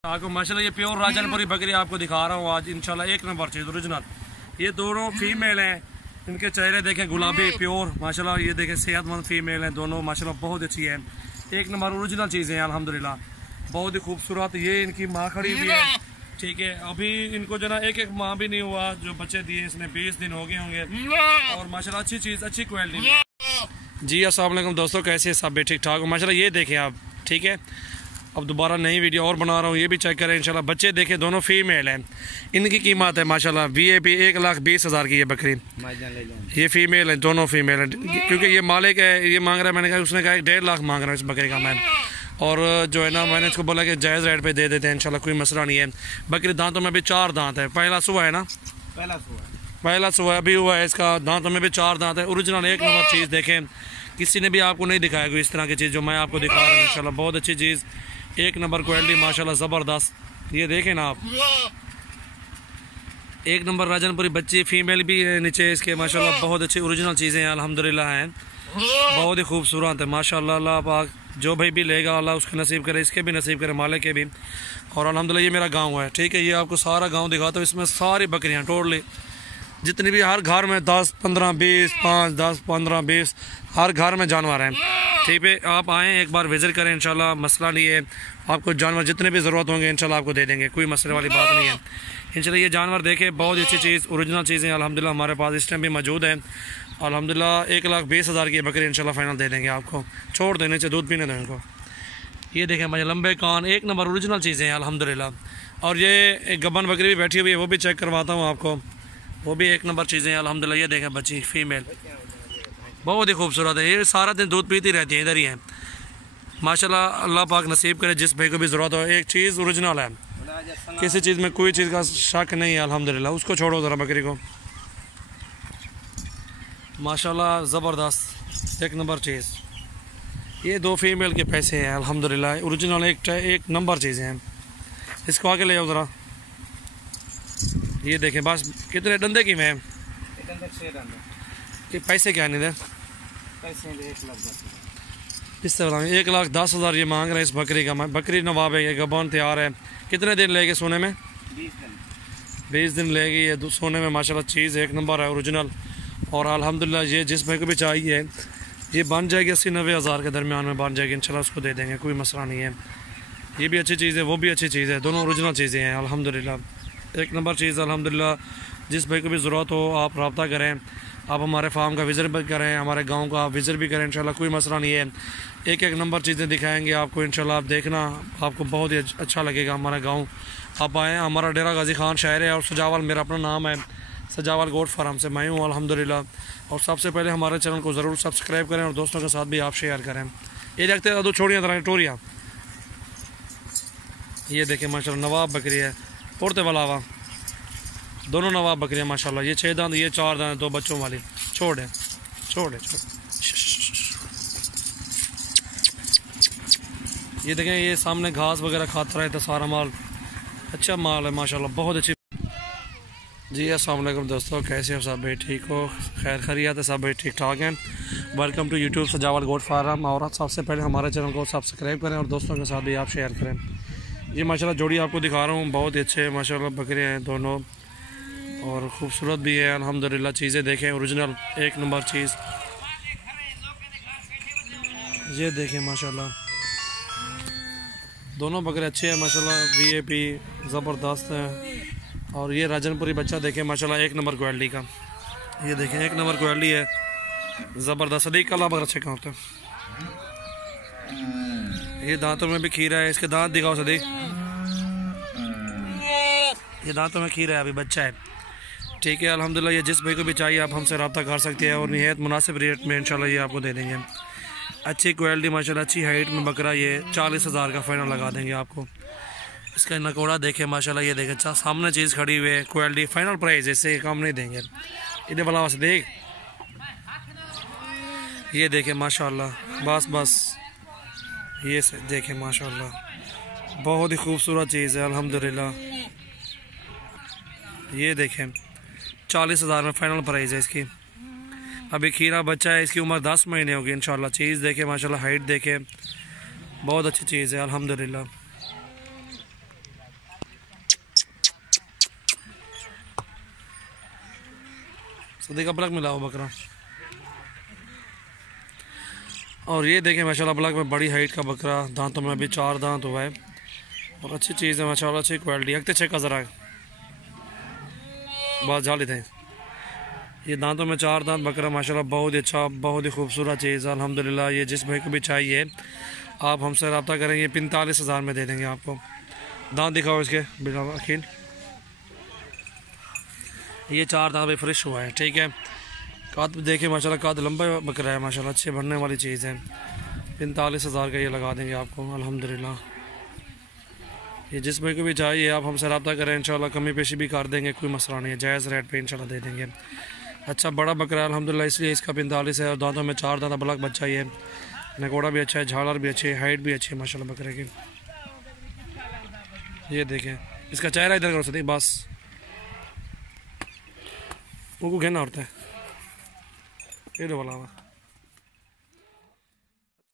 आपको माशाल्लाह ये प्योर राजनपुरी बकरी आपको दिखा रहा हूँ आज इंशाल्लाह। एक नंबर चीज़ ओरिजिनल। ये दोनों फीमेल हैं, इनके चेहरे देखें गुलाबी प्योर माशाल्लाह। ये देखें सेहतमंद फीमेल हैं दोनों माशाल्लाह, बहुत अच्छी है। एक नंबर ओरिजिनल चीज़ें हैं अल्हम्दुलिल्लाह, बहुत ही खूबसूरत। ये इनकी माँ खड़ी हुई है, ठीक है। अभी इनको जो ना एक माह भी नहीं हुआ, जो बच्चे दिए इसने 20 दिन हो गए होंगे। और माशाल्लाह अच्छी चीज़, अच्छी क्वालिटी जी। अस्सलाम वालेकुम दोस्तों, कैसे सब भी ठीक ठाक हो माशाल्लाह। ये देखें आप, ठीक है। अब दोबारा नई वीडियो और बना रहा हूँ, ये भी चेक करें इंशाल्लाह। बच्चे देखें दोनों फीमेल हैं, इनकी कीमत है माशाल्लाह VIP 1,20,000 की ये बकरी। ये फीमेल है, दोनों फीमेल है, क्योंकि ये मालिक है ये मांग रहा है। मैंने कहा, उसने कहा 1.5 लाख मांग रहा है इस बकरी का मैं। और जो है ना मैंने इसको बोला कि जायज़ रेट पे दे देते हैं इंशाल्लाह, कोई मसला नहीं है। बकरी दांतों में भी 4 दांत है, पहला सुबह है ना, पहला सुबह अभी हुआ है इसका। दांतों में भी 4 दांत है, ओरिजिनल एक नंबर चीज़। देखें किसी ने भी आपको नहीं दिखाया कोई इस तरह की चीज़ जो मैं आपको दिखा रहा हूँ इंशाल्लाह। बहुत अच्छी चीज़, एक नंबर क्वालिटी माशाल्लाह, ज़बरदस्त। ये देखें ना आप, एक नंबर राजनपुरी बच्ची फीमेल भी है नीचे इसके माशाल्लाह। बहुत अच्छी ओरिजिनल चीज़ें हैं अल्हम्दुलिल्लाह हैं, बहुत ही खूबसूरत है माशाल्लाह। अल्लाह पाक जो भाई भी लेगा अल्लाह उसके नसीब करे, इसके भी नसीब करे, मालिक के भी। और अल्हम्दुलिल्लाह ये मेरा गाँव है, ठीक है। ये आपको सारा गाँव दिखाता हूँ, इसमें सारी बकरियाँ टोटली जितनी भी, हर घर में 10, 15, 20, 5, 10, 15, 20 हर घर में जानवर हैं, ठीक है। आप आएँ एक बार विज़िट करें इंशाल्लाह, मसला नहीं है। आपको जानवर जितने भी ज़रूरत होंगे इंशाल्लाह आपको दे देंगे, कोई मसले वाली बात नहीं है इंशाल्लाह। ये जानवर देखें, बहुत अच्छी चीज़, ओरिजिनल चीज़ें अल्हम्दुलिल्लाह हमारे पास इस टाइम भी मौजूद है अल्हम्दुलिल्लाह। 1,20,000 की बकरी इंशाल्लाह फाइनल दे देंगे आपको, छोड़ देने से दूध पीने दें इनको। ये देखें मुझे लंबे कान, एक नंबर ओरिजिनल चीज़ें हैं अल्हम्दुलिल्लाह। और ये एक गब्बन बकरी भी बैठी हुई है, वो भी चेक करवाता हूँ आपको, वो भी एक नंबर चीज़ें हैं अल्हम्दुलिल्लाह। ये देखें बच्ची फीमेल, बहुत ही खूबसूरत है। ये सारा दिन दूध पीती रहती है, इधर ही है माशाल्लाह। अल्लाह पाक नसीब करे जिस भाई को भी ज़रूरत हो। एक चीज़ ओरिजिनल है, किसी चीज़ में कोई चीज़ का शक नहीं है अल्हम्दुलिल्लाह। उसको छोड़ो ज़रा बकरी को, माशाल्लाह ज़बरदस्त एक नंबर चीज़। ये 2 फीमेल के पैसे हैं अल्हम्दुलिल्लाह, ओरिजिनल एक नंबर चीज़ें हैं। इसको आगे ले जाओ ज़रा। ये देखें बस कितने डंडे की मैं, ये पैसे क्या नहीं दे, इस तरह 1,10,000 ये मांग रहे हैं इस बकरी का। बकरी नवाब है, ये गबन तैयार है। कितने दिन लेगी सोने में? 20 दिन लेगी ये सोने में माशाल्लाह। चीज़ एक नंबर है ओरिजिनल। और अल्हम्दुलिल्लाह ये जिस भाई को भी चाहिए ये बन जाएगी 80-90 हज़ार के दरमियान में बन जाएगी इंशाल्लाह, उसको दे देंगे, कोई मसला नहीं है। ये भी अच्छी चीज़ है, वो भी अच्छी चीज़ है, दोनों ओरिजिनल चीज़ें हैं अल्हम्दुलिल्लाह, एक नंबर चीज़ अल्हम्दुलिल्लाह। जिस भाई को भी ज़रूरत हो आप रब्ता करें, आप हमारे फार्म का विज़िट भी करें, हमारे गांव का आप विज़िट भी करें इंशाल्लाह, कोई मसला नहीं है। एक नंबर चीज़ें दिखाएंगे आपको इंशाल्लाह, आप देखना आपको बहुत ही अच्छा लगेगा हमारा गांव। आप आएँ, हमारा डेरा गाजी खान शहर है और सजावल मेरा अपना नाम है, सजावल गोट फार्म से मैं हूँ अल्हम्दुलिल्लाह। और सबसे पहले हमारे चैनल को ज़रूर सब्सक्राइब करें और दोस्तों के साथ भी आप शेयर करें। ये देखते हैं दो छोड़ियाँ तरह टोरियाँ, ये देखें माशाल्लाह नवाब बकरी है, पोरते वाला हुआ, दोनों नवाब बकरियाँ माशाल्लाह। ये 6 दांत, ये 4 दांत, 2 बच्चों वाली। छोड़े छोड़े छोड़। ये देखें ये सामने घास वगैरह खाता रहता, सारा माल अच्छा माल है माशाल्लाह, बहुत अच्छी। जी अस्सलाम वालेकुम दोस्तों, कैसे हो सब भाई, ठीक हो, खैर खैरियत है, सब भाई ठीक ठाक हैं। वेलकम टू यूट्यूब सजावल गोट फार्म। और सबसे पहले हमारे चैनल को सब्सक्राइब करें और दोस्तों के साथ भी आप शेयर करें। ये माशाल्लाह जोड़ी आपको दिखा रहा हूँ, बहुत ही अच्छे माशाल्लाह बकरे हैं दोनों और ख़ूबसूरत भी है अल्हम्दुलिल्लाह। चीज़ें देखें ओरिजिनल एक नंबर चीज़, ये देखें माशाल्लाह दोनों बकरे अच्छे हैं माशाल्लाह, VIP ज़बरदस्त है। और ये राजनपुरी बच्चा देखें माशाल्लाह एक नंबर क्वालिटी का, ये देखें एक नंबर क्वालिटी है ज़बरदस्त। सदीक कला बकरा अच्छे कहाँ होता है। ये दांतों में भी खीरा है, इसके दांत दिखाओ सदीक, ये दांतों में खीरा है, अभी बच्चा है, ठीक है अल्हम्दुलिल्लाह। ये जिस भाई को भी चाहिए आप हमसे रब्ता कर सकते हैं और निहायत मुनासिब रेट में इंशाल्लाह ये आपको दे देंगे। अच्छी क्वालिटी माशाल्लाह, अच्छी हाइट में बकरा, ये 40,000 का फाइनल लगा देंगे आपको। इसका नकोड़ा देखें माशाल्लाह, ये देखें सामने चीज़ खड़ी हुई है, क्वालिटी फाइनल प्राइस, इससे कम नहीं देंगे। इधर वाला से देख, ये देखें माशाल्लाह, बस बस ये से देखें माशाल्लाह, बहुत ही खूबसूरत चीज़ है अल्हम्दुलिल्लाह। ये देखें 40,000 में फाइनल प्राइस है इसकी। अभी खीरा बच्चा है, इसकी उम्र 10 महीने होगी इंशाल्लाह। चीज़ देखें माशाल्लाह, हाइट देखें, बहुत अच्छी चीज़ है अल्हम्दुलिल्लाह। सदी का ब्लैक मिला हुआ बकरा। और ये देखें माशाल्लाह ब्लैक में बड़ी हाइट का बकरा, दांतों में अभी 4 दांत हुआ है और अच्छी चीज़ है माशाल्लाह, अच्छी क्वालिटी। अगते चेक का ज़रा बात जा लेते हैं। ये दांतों में 4 दांत बकरा माशाल्लाह बहुत ही अच्छा, बहुत ही खूबसूरत चीज़ है अल्हम्दुलिल्लाह। ये जिस भाई को भी चाहिए आप हमसे रब्ता करेंगे, 45,000 में दे देंगे आपको। दांत दिखाओ इसके बिना अखिल। ये 4 दांत भी फ्रेश हुआ है, ठीक है। काद देखिए माशाल्लाह, काद लंबा बकरा है माशाल्लाह, अच्छे बढ़ने वाली चीज़ है। 45,000 का ये लगा देंगे आपको अल्हम्दुलिल्लाह। ये जिस भाई को भी चाहिए आप हमसे रब्ता करें, इंशाल्लाह कमी पेशी भी कर देंगे, कोई मसला नहीं है, जायज़ रेट पे इंशाल्लाह दे देंगे। अच्छा बड़ा बकरा है अल्हम्दुलिल्लाह, इसलिए इसका 45 है और दांतों में 4 दांत ब्लैक बच्चा ही है। नकोड़ा भी अच्छा है, झालर भी अच्छी है, हाइट भी अच्छी है माशाल्लाह बकरे की। ये देखें इसका चेहरा इधर करो सदी बस, वो कहना होता है ये लो वाला